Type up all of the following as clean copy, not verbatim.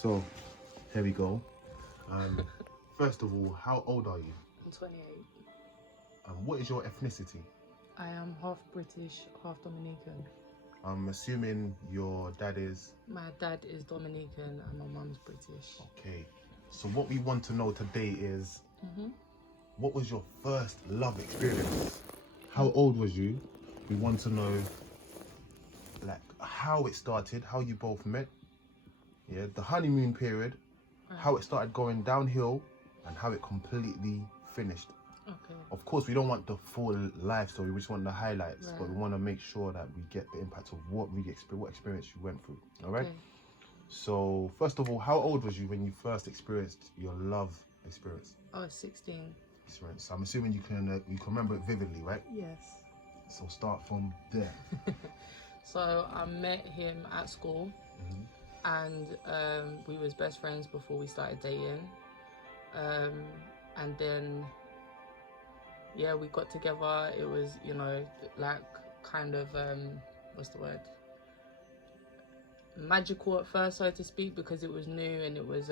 So, here we go. First of all, how old are you? I'm 28. What is your ethnicity? I am half British, half Dominican. I'm assuming your dad is... My dad is Dominican and my mum's British. Okay. So what we want to know today is, what was your first love experience? How old was you? We want to know, like, how it started, how you both met. Yeah, the honeymoon period, how it started going downhill, and how it completely finished. Okay. Of course, we don't want the full life story, we just want the highlights, but we want to make sure that we get the impact of what experience you went through, all right? Okay. So, first of all, how old was you when you first experienced your love experience? I was 16. So I'm assuming you can remember it vividly, right? Yes. So start from there. So I met him at school, and we was best friends before we started dating. And then, yeah, we got together. It was, you know, like kind of, what's the word? Magical at first, so to speak, because it was new and it was,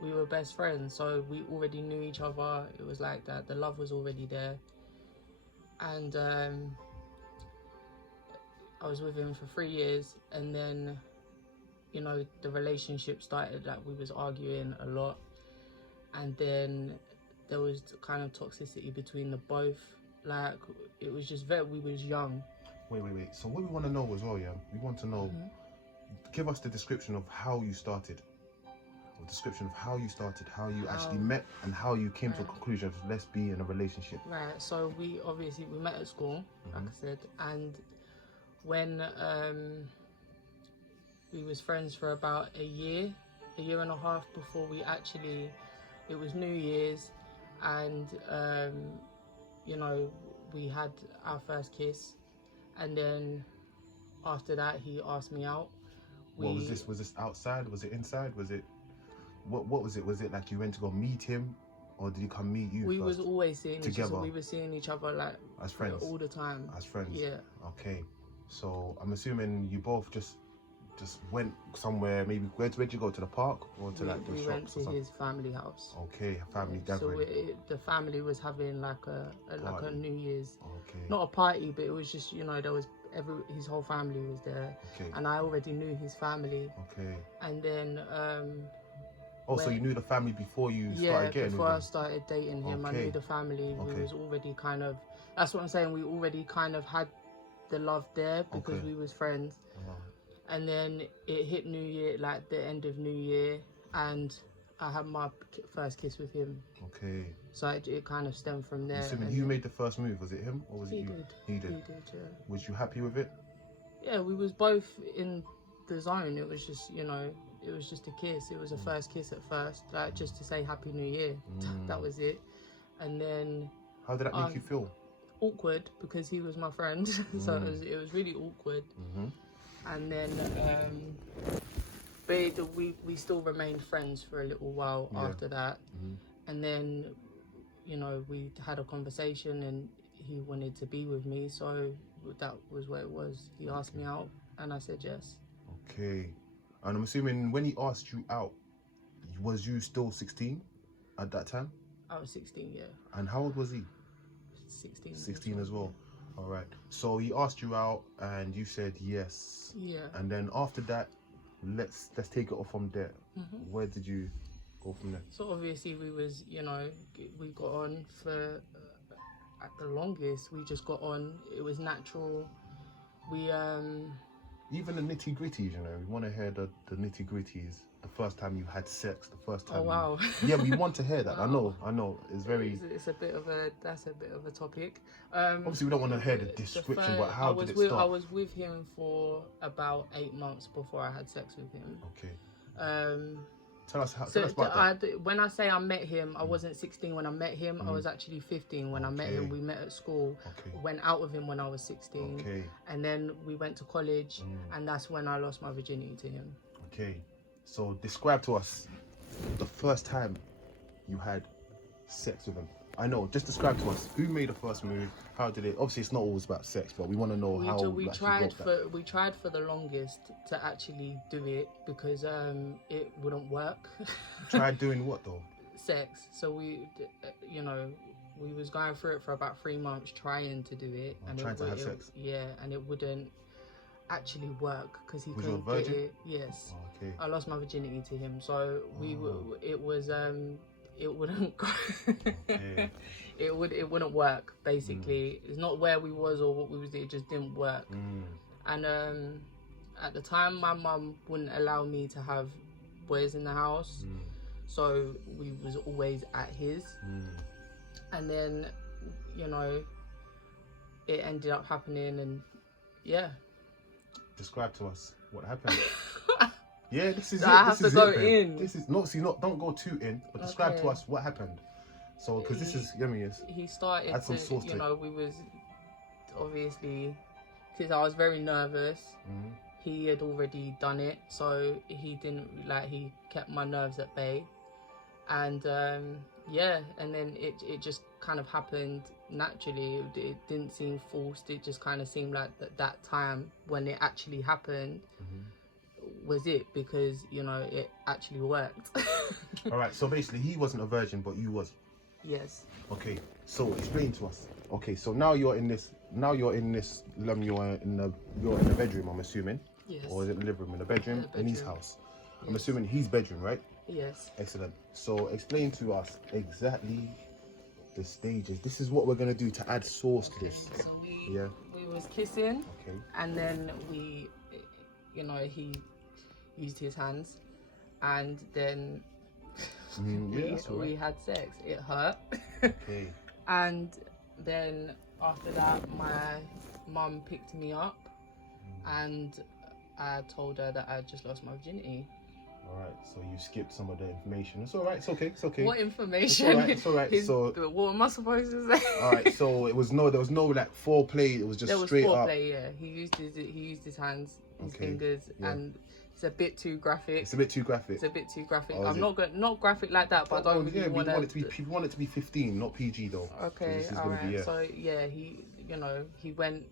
we were best friends. So we already knew each other. It was like that. The love was already there. And I was with him for 3 years. And then, you know, the relationship started, like we was arguing a lot. And then there was kind of toxicity between the both. Like, it was just we was young. Wait. So what we want to know as well, yeah? We want to know, give us the description of how you started. Or description of how you started, how you actually met, and how you came to a conclusion of let's be in a relationship. Right, so we met at school, like I said, and when we was friends for about a year and a half before we actually, it was New Year's, and you know, we had our first kiss, and then after that he asked me out. What was this? Was this outside? Was it inside? Was it what was it? Was it like you went to go meet him, or did he come meet you? We first? was always seeing together. each other. We were seeing each other like as friends, all the time. As friends. Yeah. Okay. So I'm assuming you both just went somewhere. Maybe where'd you go, to the park or to like the shops? We went to his family house. Okay, a family gathering. So the family was having like a New Year's. Okay. Not a party, but it was just, you know, there was his whole family was there. Okay. And I already knew his family. Okay. And then so you knew the family before you started getting before I started dating him. I knew the family. Okay. We was already kind of, that's what I'm saying, we already kind of had the love there because we was friends. And then it hit New Year, like the end of New Year, and I had my first kiss with him. Okay. So it kind of stemmed from there. Who made the first move? Was it him or was it you? He did, yeah. Was you happy with it? Yeah, we was both in the zone. It was just, you know, it was just a kiss. It was a first kiss at first, like just to say Happy New Year. That was it. And then... How did that make you feel? Awkward, because he was my friend. So it was really awkward. And then, but we still remained friends for a little while after that. And then, you know, we had a conversation and he wanted to be with me. So that was where it was. He asked me out and I said yes. Okay. And I'm assuming when he asked you out, was you still 16 at that time? I was 16, yeah. And how old was he? 16. 16 as well. All right. So he asked you out and you said yes. Yeah. And then after that, let's take it off from there. Where did you go from there? So obviously we was, you know, we got on for at the longest. We just got on. It was natural. We even the nitty gritties, you know, we want to hear the nitty gritties. The first time you had sex, the first time. Oh wow. Yeah, we want to hear that. Wow. I know. It's very. It's a bit of that's a bit of a topic. Obviously, we don't want to hear the description, but how did it start? I was with him for about 8 months before I had sex with him. Okay. Tell us about that. When I say I met him, I wasn't 16 when I met him. I was actually 15 when I met him. We met at school. Went out with him when I was 16. And then we went to college, and that's when I lost my virginity to him. Okay. So describe to us the first time you had sex with him. I know. Just describe to us who made the first move. How did it? Obviously, it's not always about sex, but we want to know how we you actually tried broke that. we tried for the longest to actually do it because it wouldn't work. Tried doing what though? Sex. So you know, we was going through it for about 3 months trying to do it, and trying to have sex. Yeah, and it wouldn't actually work because he Was you a couldn't get virgin? it. Yes. Oh, okay. I lost my virginity to him, so it was it wouldn't go. Okay. it wouldn't work basically. It's not where we was or what we was doing, it just didn't work. And at the time my mum wouldn't allow me to have boys in the house, so we was always at his. And then, you know, it ended up happening, and yeah. Describe to us what happened. Yeah, this is So it. I have This to is go it, babe. in. This is not. See, not. Don't go too in. But describe to Okay. us what happened. So, because this is yummy. Yes. He started Add some to, sauce to you it. know, we was obviously, because I was very nervous. He had already done it, so he didn't he kept my nerves at bay. And yeah, and then it just kind of happened naturally. It didn't seem forced. It just kind of seemed like that time when it actually happened was it, because you know it actually worked. All right. So basically, he wasn't a virgin, but you was. Yes. Okay. So explain to us. Okay. So now you're in this. You're in the bedroom. I'm assuming. Yes. Or is it the living room? In the bedroom. The In his bedroom. house. I'm assuming his bedroom, right? Yes. Excellent. So explain to us exactly the stages. This is what we're gonna do to add sauce to this. So Yeah. we was kissing, Okay. and then we, you know, he used his hands, and then we had sex. It hurt. Okay. And then after that, my mum picked me up, and I told her that I just lost my virginity. All right. So you skipped some of the information. It's all right. It's okay. It's okay. What information? It's all right. It's all right. So what am I supposed to say? all right. So there was no like foreplay. It was just There was straight up. foreplay. Yeah, he used his hands, his Okay, fingers, yeah. and it's a bit too graphic. It's a bit too graphic. It's a bit too graphic. Oh, is I'm not graphic like that, but I don't really we want want it to be. We want it to be 15, not PG though. So Okay, this is all gonna right. be, yeah. So yeah, he went.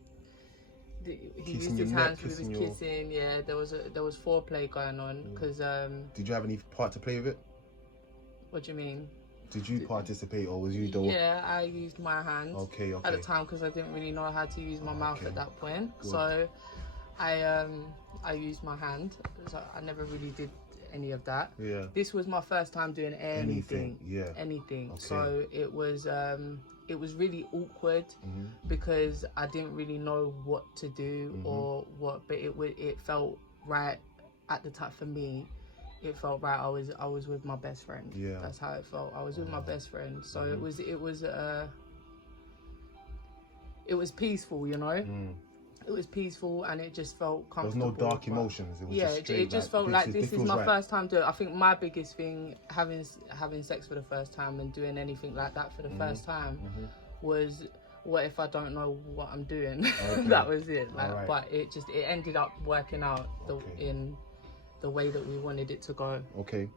He Kissing used your his neck, hands. We was kissing your- kissing. Yeah, there was foreplay going on because Did you have any part to play with it? what do you mean? Did you participate, or was you the? Yeah, I used my hands. Okay. At the time, because I didn't really know how to use my mouth okay. at that point. Good. So I used my hand. So I never really did any of that. Yeah. This was my first time doing anything. Yeah. Anything. Okay. So it was really awkward because I didn't really know what to do or what, but it felt right at the time for me. It felt right. I was with my best friend. Yeah. That's how it felt. I was with my best friend. So it was peaceful, you know. It was peaceful, and it just felt There was comfortable. no dark emotions. It was Yeah, just straight, it just felt like this is feels my right. first time doing it. I think my biggest thing, having sex for the first time and doing anything like that for the first time, was what if I don't know what I'm doing? Okay. That was it. Like, Alright. but it ended up working out Okay. in the way that we wanted it to go. Okay,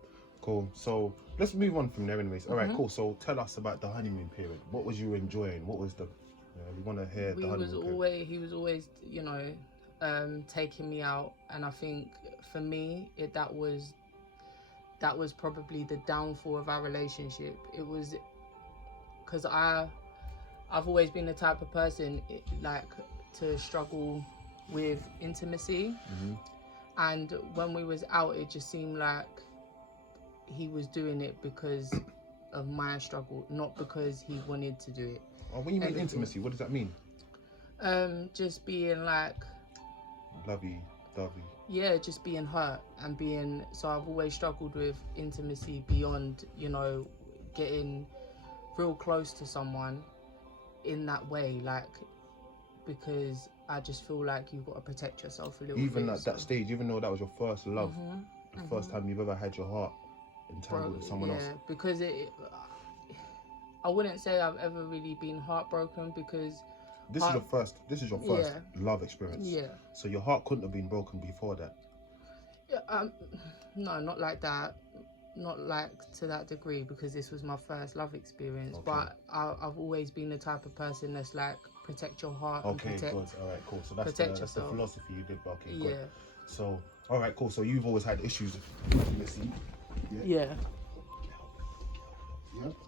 cool. So let's move on from there, anyways. All right, cool. So tell us about the honeymoon period. What was you enjoying? What was the? We want to hear the honeymoon period. He was always, you know, taking me out, and I think for me, that was probably the downfall of our relationship. It was because I've always been the type of person like to struggle with intimacy, and when we was out, it just seemed like he was doing it because of my struggle, not because he wanted to do it. Oh, when you mean intimacy, what does that mean? Just being like, Lovey-dovey. yeah, just being hurt and being. So I've always struggled with intimacy beyond, you know, getting real close to someone in that way, like, because I just feel like you've got to protect yourself a little bit. Even at that stage, even though that was your first love, the first time you've ever had your heart entangled with someone else. Because I wouldn't say I've ever really been heartbroken, because This is your first love experience. Yeah. So your heart couldn't have been broken before that. no, not like that. not like to that degree, because this was my first love experience. Okay. But I've always been the type of person that's like, protect your heart and Okay, protect. good. All right, cool. So that's protect that's the yourself. philosophy you did. Okay, Yeah. good. So, all right, cool. So you've always had issues with intimacy. Yeah. Yeah.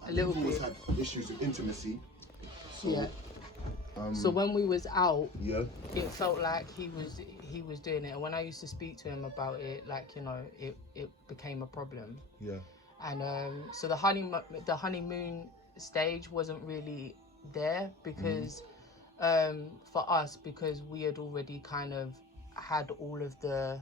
A little You've always bit. had issues with intimacy. So, Yeah. So when we was out, yeah. it felt like he was doing it, and when I used to speak to him about it, like, you know, it became a problem. Yeah. And so the honeymoon stage wasn't really there, because for us, because we had already kind of had all of the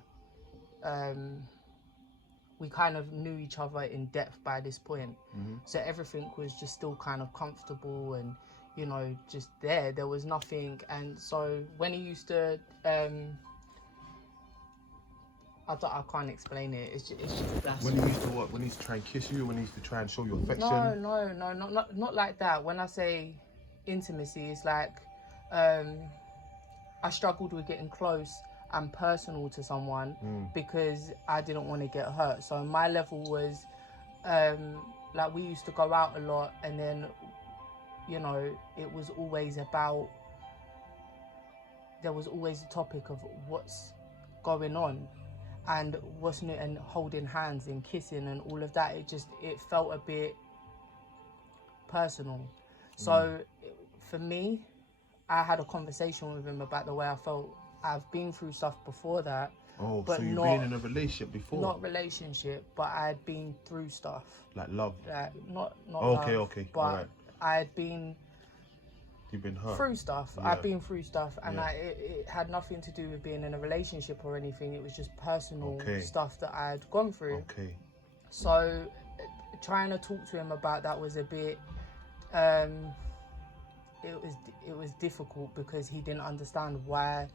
we kind of knew each other in depth by this point. So everything was just still kind of comfortable and, you know, just there was nothing. And so when he used to I can't explain it. It's just that's When he used to what? When he used to try and kiss you? When he used to try and show you affection? no, not like that. When I say intimacy, it's like I struggled with getting close and personal to someone because I didn't want to get hurt. So my level was like, we used to go out a lot, and then, you know, it was always about, there was always a topic of what's going on and what's new, and holding hands and kissing and all of that. It felt a bit personal. So for me, I had a conversation with him about the way I felt. I've been through stuff before that. Oh, but so you've not, been in a relationship before? Not relationship, but I had been through stuff. Like love? Like, not okay, love, okay, but alright. I had been... You've been hurt? Through stuff. Yeah. I've been through stuff, and Yeah. It had nothing to do with being in a relationship or anything. It was just personal Okay. stuff that I had gone through. Okay. So trying to talk to him about that was a bit... it was difficult, because he didn't understand why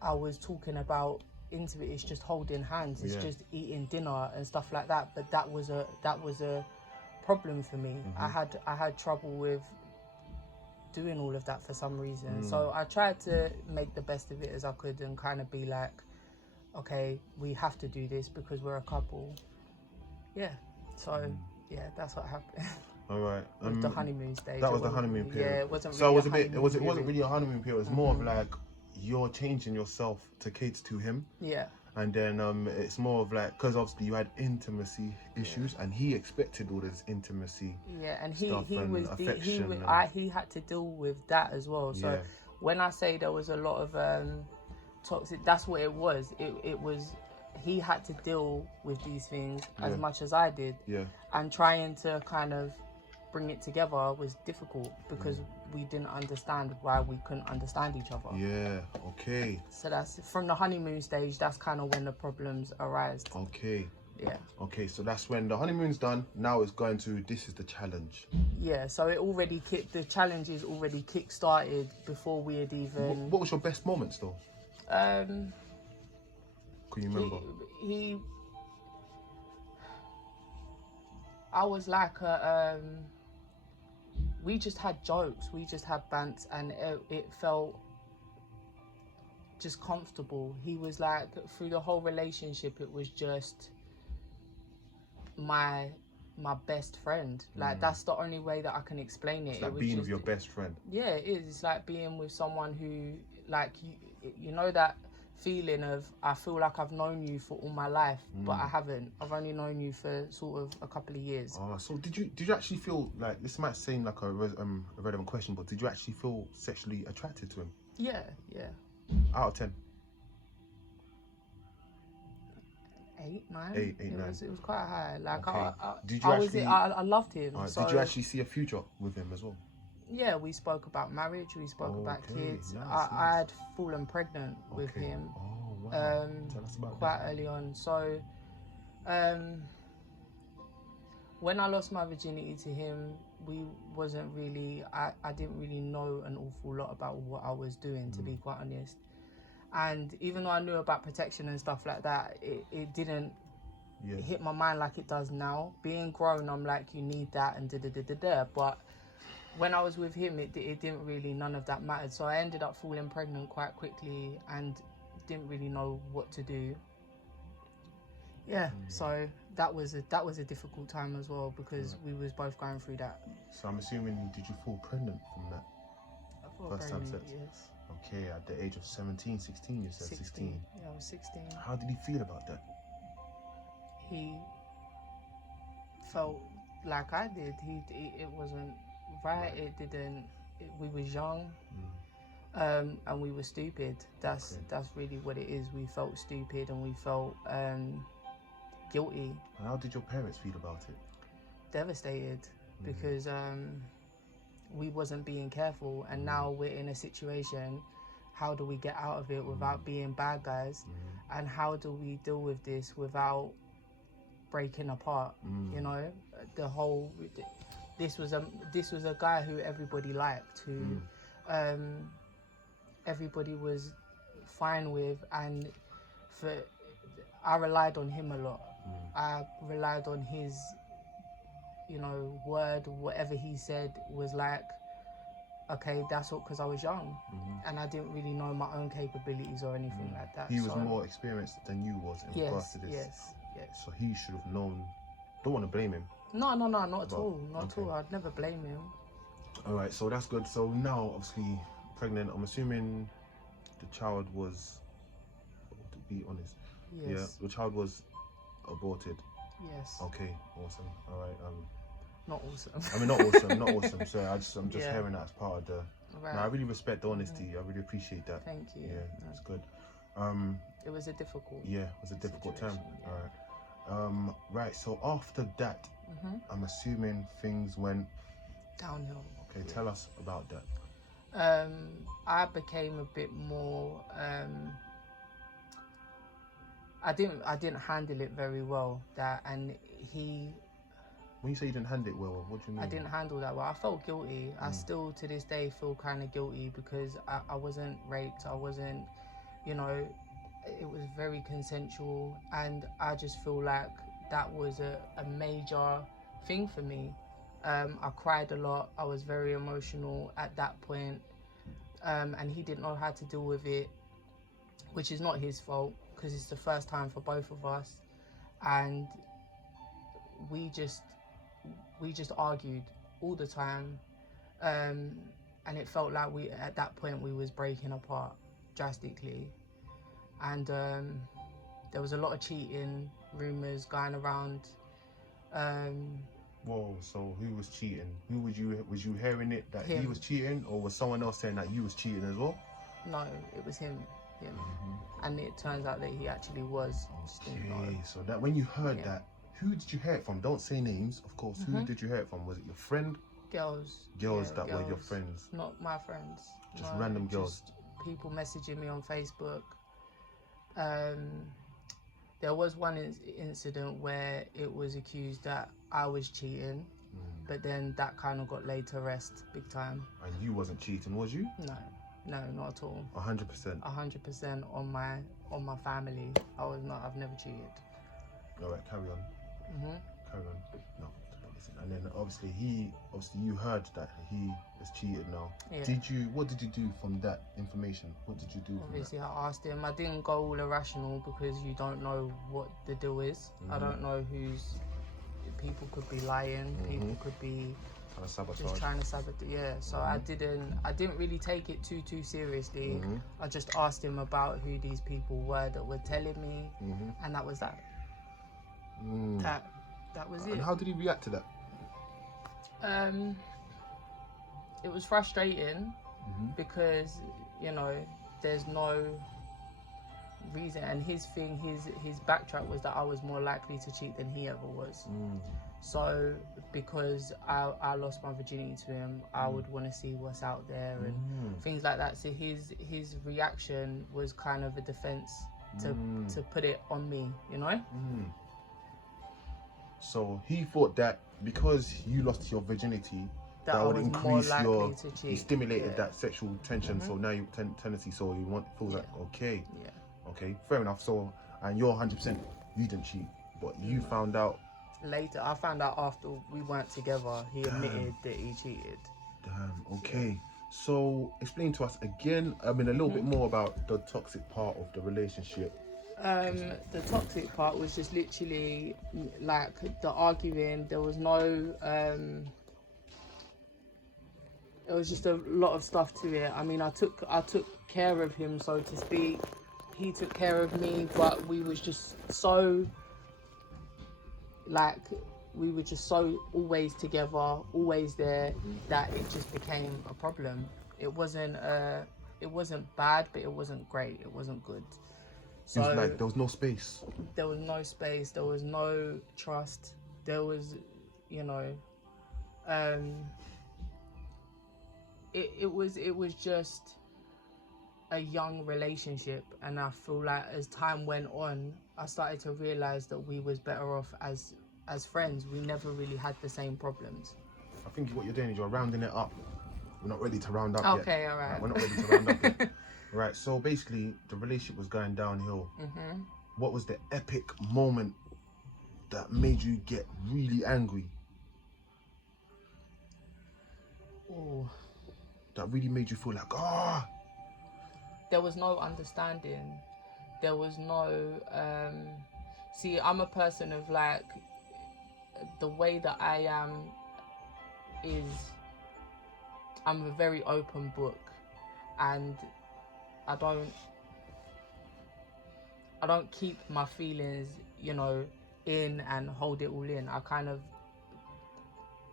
I was talking about intimate. It's just holding hands. It's just eating dinner and stuff like that. But that was a problem for me. I had trouble with doing all of that for some reason. So I tried to make the best of it as I could, and kind of be like, okay, we have to do this because we're a couple. Yeah. So yeah, that's what happened. All right. With the honeymoon stage. That was the honeymoon period. Yeah, it wasn't. So really it was a bit. It wasn't really a honeymoon period. It was more of like, you're changing yourself to cater to him. Yeah. And then it's more of like, because obviously you had intimacy issues, and he expected all this intimacy. Yeah, and he had to deal with that as well. So Yeah. when I say there was a lot of toxic, that's what it was. It was, he had to deal with these things as much as I did. Yeah. And trying to kind of bring it together was difficult, because we didn't understand why we couldn't understand each other. Yeah. Okay. So that's from the honeymoon stage. That's kind of when the problems arise. Okay. Yeah. Okay. So that's when the honeymoon's done. Now it's going to, this is the challenge. Yeah. So it already the challenge is already kick-started before we had even... What was your best moments though? Can you remember? I was like we just had jokes, we just had bants, and it felt just comfortable. He was like, through the whole relationship, it was just my best friend. Like, that's the only way that I can explain it. It's like it was being just, with your best friend. Yeah, it is. It's like being with someone who, like, you know that feeling of, I feel like I've known you for all my life, but I haven't. I've only known you for sort of a couple of years. Oh, so did you actually feel, like, this might seem like a relevant question, but did you actually feel sexually attracted to him? Yeah. Out of 10? 8, 9. 8, 9. It was quite high. Like, okay. I loved him. So, did you actually see a future with him as well? Yeah, we spoke about marriage. We spoke about kids. Nice. I had fallen pregnant with him. Oh, wow. Tell us about quite that. early on. So, when I lost my virginity to him, we wasn't really. I didn't really know an awful lot about what I was doing, to be quite honest. And even though I knew about protection and stuff like that, it didn't hit my mind like it does now. Being grown, I'm like, you need that and da-da-da-da-da. But when I was with him, it didn't really, none of that mattered. So I ended up falling pregnant quite quickly and didn't really know what to do. Yeah, so that was a difficult time as well, because we was both going through that. So I'm assuming, did you fall pregnant from that I felt first time pregnant, sex? yes. Okay, at the age of 17, 16, you said 16. Yeah, I was 16. How did he feel about that? He felt like I did. It wasn't right. It didn't. We was young, and we were stupid. That's really what it is. We felt stupid, and we felt guilty. And how did your parents feel about it? Devastated, because we wasn't being careful, and now we're in a situation. How do we get out of it without being bad guys? And how do we deal with this without breaking apart? You know, the whole this was a guy who everybody liked, who everybody was fine with, and I relied on him a lot. I relied on his, word. Whatever he said was like, okay, that's all, because I was young, and I didn't really know my own capabilities or anything like that. He was more experienced than you was in regards to this. Yes. So he should have known. Don't want to blame him. No, not at all. Not at all. I'd never blame him. All right, so that's good. So now, obviously, pregnant. I'm assuming the child was, to be honest, Yes. yeah, the child was aborted. Yes. Okay, awesome. All right. Not awesome. I mean, not awesome, not awesome. Sorry, I'm just Yeah. hearing that as part of the. Right. No, I really respect the honesty. I really appreciate that. Thank you. Yeah, that's good. It was a difficult. Yeah, it was a difficult time. situation, yeah. All right. Right. So after that, I'm assuming things went Downhill. Okay, tell us about that. I became a bit more. I didn't handle it very well. When you say you didn't handle it well, what do you mean? I didn't handle that well. I felt guilty. I still to this day feel kind of guilty, because I wasn't raped. I wasn't, it was very consensual, and I just feel like that was a major thing for me. I cried a lot. I was very emotional at that point, and he didn't know how to deal with it, which is not his fault, because it's the first time for both of us, and we just argued all the time, and it felt like at that point we was breaking apart drastically, and there was a lot of cheating rumors going around. Whoa, so who was cheating? Was you hearing it that Him. he was cheating, or was someone else saying that you was cheating as well? No, it was him. And it turns out that he actually was. Okay, so that when you heard that, who did you hear it from? Don't say names, of course. Who did you hear it from? Was it your friend? Girls Were your friends? Not my friends. Just random girls? Just people messaging me on Facebook. There was one incident where it was accused that I was cheating, but then that kind of got laid to rest big time. And you wasn't cheating, was you? No, not at all. 100%. 100% on my family. I was not. I've never cheated. All right, carry on. Carry on. No, listen. And then obviously you heard that he is cheated now. Yeah. What did you do from that information? What did you do? Obviously, I asked him. I didn't go all irrational, because you don't know what the deal is. I don't know people could be lying. People could be just trying to sabotage. Yeah. So I didn't really take it too seriously. I just asked him about who these people were that were telling me, and that was that. That was it. And how did he react to that? It was frustrating, because there's no reason, and his backtrack was that I was more likely to cheat than he ever was. So because I lost my virginity to him, I would want to see what's out there and things like that. So his reaction was kind of a defense to put it on me, So he thought that because you lost your virginity, that would increase he stimulated that sexual tension. So now you tendency. So you feel like okay, fair enough. So and you're 100%. You didn't cheat, but you found out later. I found out after we weren't together. He admitted that he cheated. Damn. Okay. So explain to us again. I mean, a little bit more about the toxic part of the relationship. The toxic part was just literally like the arguing. There was no it was just a lot of stuff to it. I mean, I took care of him, so to speak. He took care of me, but we was just so like we were just so always together, always there, that it just became a problem. It wasn't bad, but it wasn't great. It wasn't good. So It was like there was no space. there was no space. There was no trust. There was, you know, it was just a young relationship, and I feel like as time went on, I started to realize that we was better off as friends. We never really had the same problems. I think what you're doing is you're rounding it up. We're not ready to round up yet. Okay, all right. We're not ready to round up yet. Right, so basically the relationship was going downhill. Mm-hmm. What was the epic moment that made you get really angry? Oh, That really made you feel like, ah. there was no understanding. There was no see, I'm a person of like, the way that I am is I'm a very open book, and I don't keep my feelings, you know, in and hold it all in. I kind of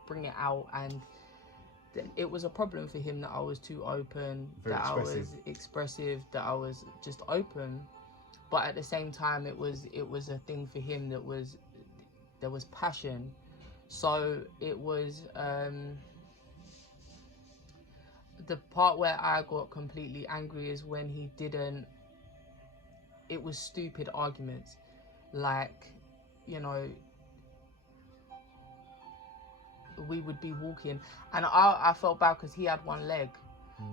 bring it out, and it was a problem for him that I was too open, Very that expressive. I was expressive, that I was just open. But at the same time, it was a thing for him that was, there was passion. So it was the part where I got completely angry is when he didn't. It was stupid arguments, like, you know, we would be walking, and I felt bad because he had one leg.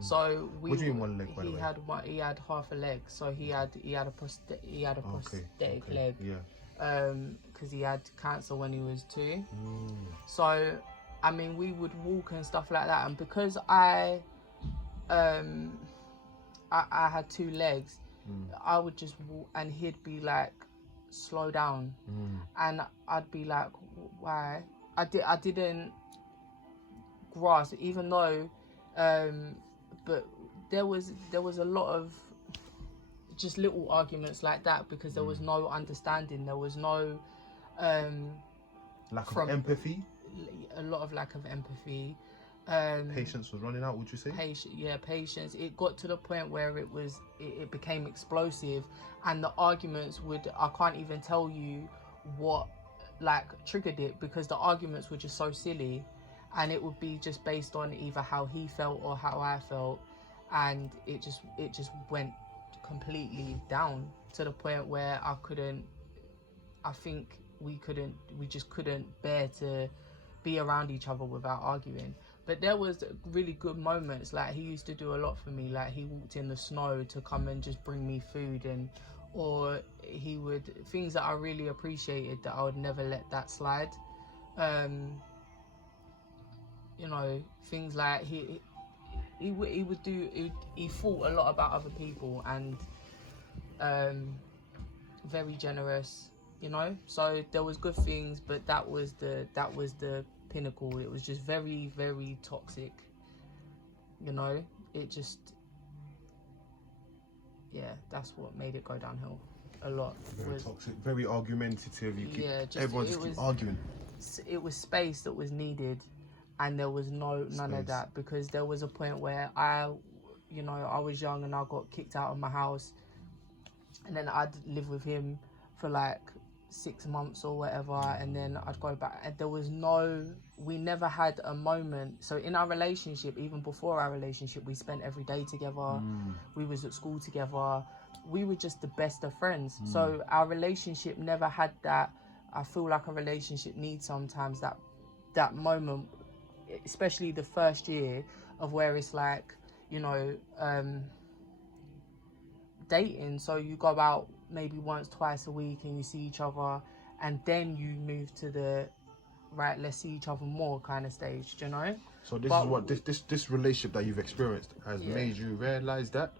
So we. What do you mean one leg, by the way? He had half a leg, so he had a prosthetic leg. Yeah. Because he had cancer when he was 2. So, I mean, we would walk and stuff like that, and because I had 2 legs, I would just walk, and he'd be like, slow down, and I'd be like, why? I didn't grasp, even though, but there was a lot of just little arguments like that, because there was no understanding. There was no Lack of empathy. A lot of lack of empathy. Patience was running out, would you say? Patience. It got to the point where it became explosive, and the arguments I can't even tell you what like triggered it, because the arguments were just so silly, and it would be just based on either how he felt or how I felt, and it just went completely down to the point where we just couldn't bear to be around each other without arguing. But there was really good moments. Like, he used to do a lot for me. Like, he walked in the snow to come and just bring me food, or he would, things that I really appreciated, that I would never let that slide. You know, things like he thought a lot about other people, and very generous, you know. So there was good things, but that was the pinnacle. It was just very, very toxic, you know. It just, yeah, that's what made it go downhill a lot. Very toxic, very argumentative. Everyone just keep arguing. It was space that was needed, and there was none of that, because there was a point where I was young and I got kicked out of my house, and then I'd live with him for like 6 months or whatever, and then I'd go back, and we never had a moment. So in our relationship, even before our relationship, we spent every day together. We was at school together. We were just the best of friends. So our relationship never had that. I feel like a relationship needs sometimes that moment, especially the first year, of where it's like, you know, dating. So you go out maybe once, twice a week, and you see each other, and then you move to the right, let's see each other more kind of stage, you know. So this is what this relationship that you've experienced has made you realize that.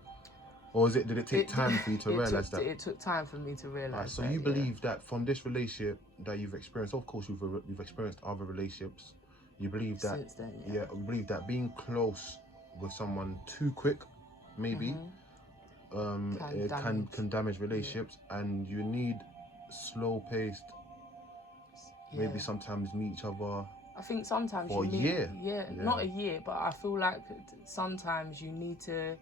Or did it take time for you to realise that? It took time for me to realise Right, so that, you yeah. believe that from this relationship that you've experienced, of course you've experienced other relationships, you believe that, Since then, yeah, you believe that being close with someone too quick, maybe, it can damage relationships, and you need slow-paced, maybe sometimes meet each other. I think sometimes for you a need, year. not a year, but I feel like sometimes you need to,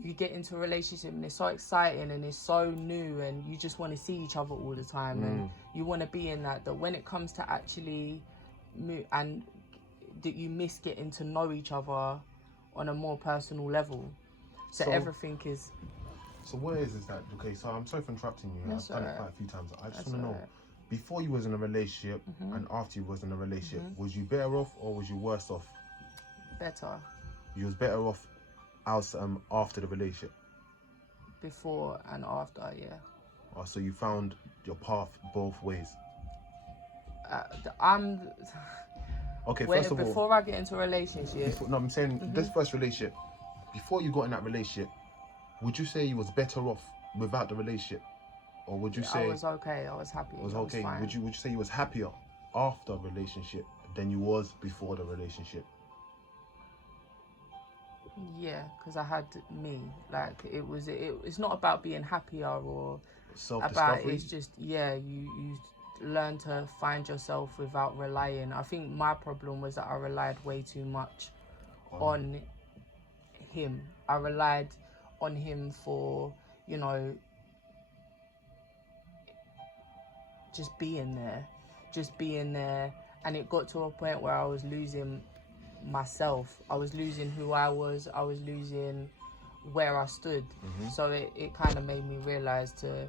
you get into a relationship and it's so exciting and it's so new and you just want to see each other all the time and you want to be in that when it comes to actually and that you miss getting to know each other on a more personal level. So everything is... So what is that? Okay, so I'm sorry for interrupting you. I've done it quite a few times. I just want to know, before you was in a relationship and after you was in a relationship, was you better off or was you worse off? Better. You was better off after the relationship? Before and after, yeah. Oh, so you found your path both ways? Okay, first of all... Before I get into a relationship... I'm saying this first relationship, before you got in that relationship, would you say you was better off without the relationship? Or would you say... I was okay, I was happy. It was okay. Fine. Would you say you was happier after a relationship than you was before the relationship? Yeah, because I had me. Like, it's not about being happier or about... It's just, yeah, you learn to find yourself without relying. I think my problem was that I relied way too much on him. I relied on him for, you know, just being there, and it got to a point where I was losing myself. I was losing who I was losing where I stood. So it kind of made me realize to